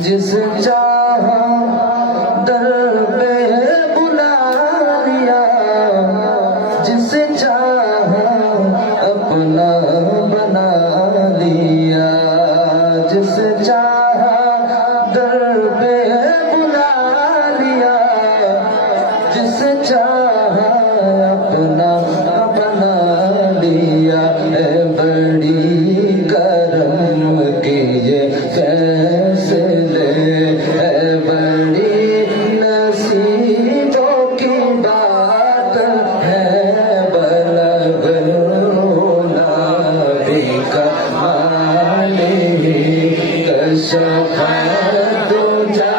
जिस चाहा दर पे बुला लिया, जिसे चाहा अपना बना लिया, जिसे चाहा दर पे बुला लिया, जिसे चाहा अपना बना लिया। है बड़ी करम की ये फैसले, है बड़ी नसीबों की बात है, बलग नाबी का माली कशफ दुजा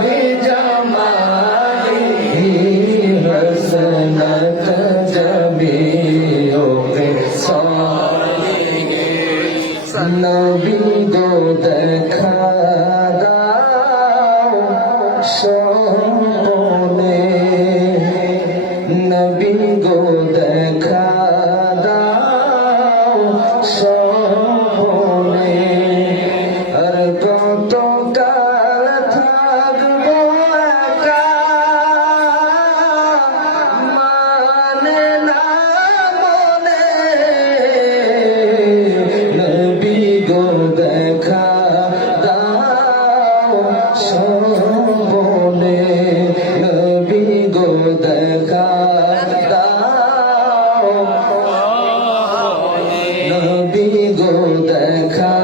भी जमाली हसनत जमीओ के नबी को देखा दाओ सोने, नबी को देखा दाओ सोने। আর কত কাল থাকবো একা, মানে না মনে, নবী গো দেখা দাও সপনে, নবী গো দেখা দাও, নবী গো দেখা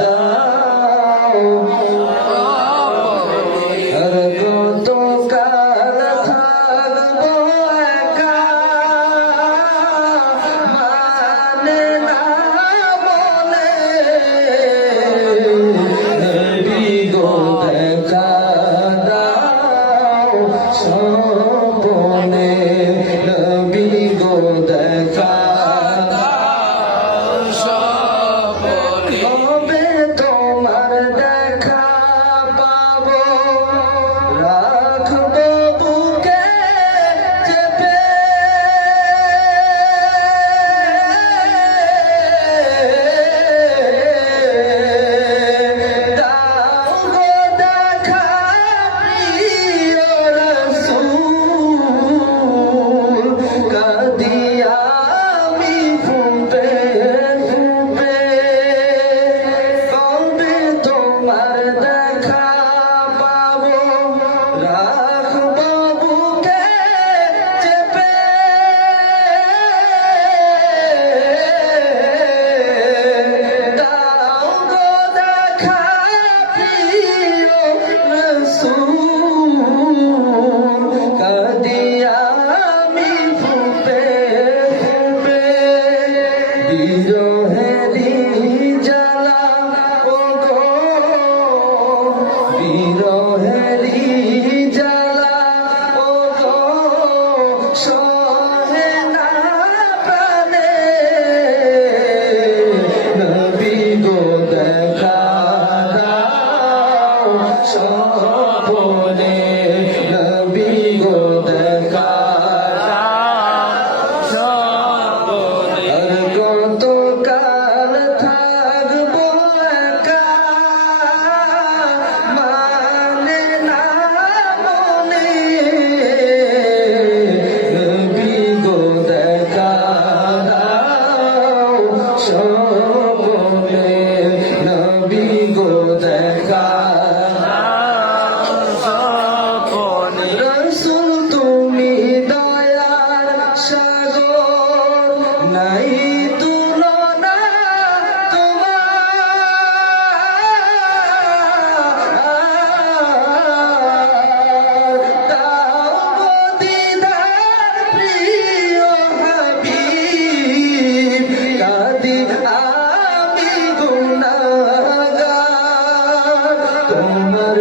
দাও। আর কত কাল থাকবো একা, মানে না মনে, নবী গো দেখা দাও সপনে, নবী গো দেখা দাও সপনে। কবে তোমার দেখা পাবো, রাখবো বুকে চেপে, দাও গো দেখা প্রিয় রাসূল, কাঁদিয়া আমি ফুঁপে ফুঁপে। কবে তোমার দেখা পাবো, রাখবো বুকে চেপে, দাও গো দেখা প্রিয় রাসূল, কাঁদিয়া আমি ফুঁপে ফুঁপে। বিরহেরি জ্বালা ওগো, বিরহেরি জ্বালা ওগো, সহে না প্রাণে, নবী গো দেখা দাও সপনে, নবী গো দেখা দাও সপনে। আর কত কাল থাকবো একা, মানে না মনে, নবী গো দেখা দাও সপনে, নবী গো দেখা দাও সপনে। রাসূল তুমি দয়ার সাগর, নাই তুলনা তোমার, দাও গো দিদার প্রিয় হাবিব, কাঁদি আমি গুনাহগার, তোমার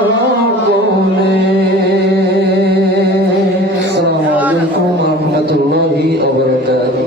সকলে। আসসালামু আলাইকুম ওয়া রাহমাতুল্লাহি ওয়া বারাকাতুহু।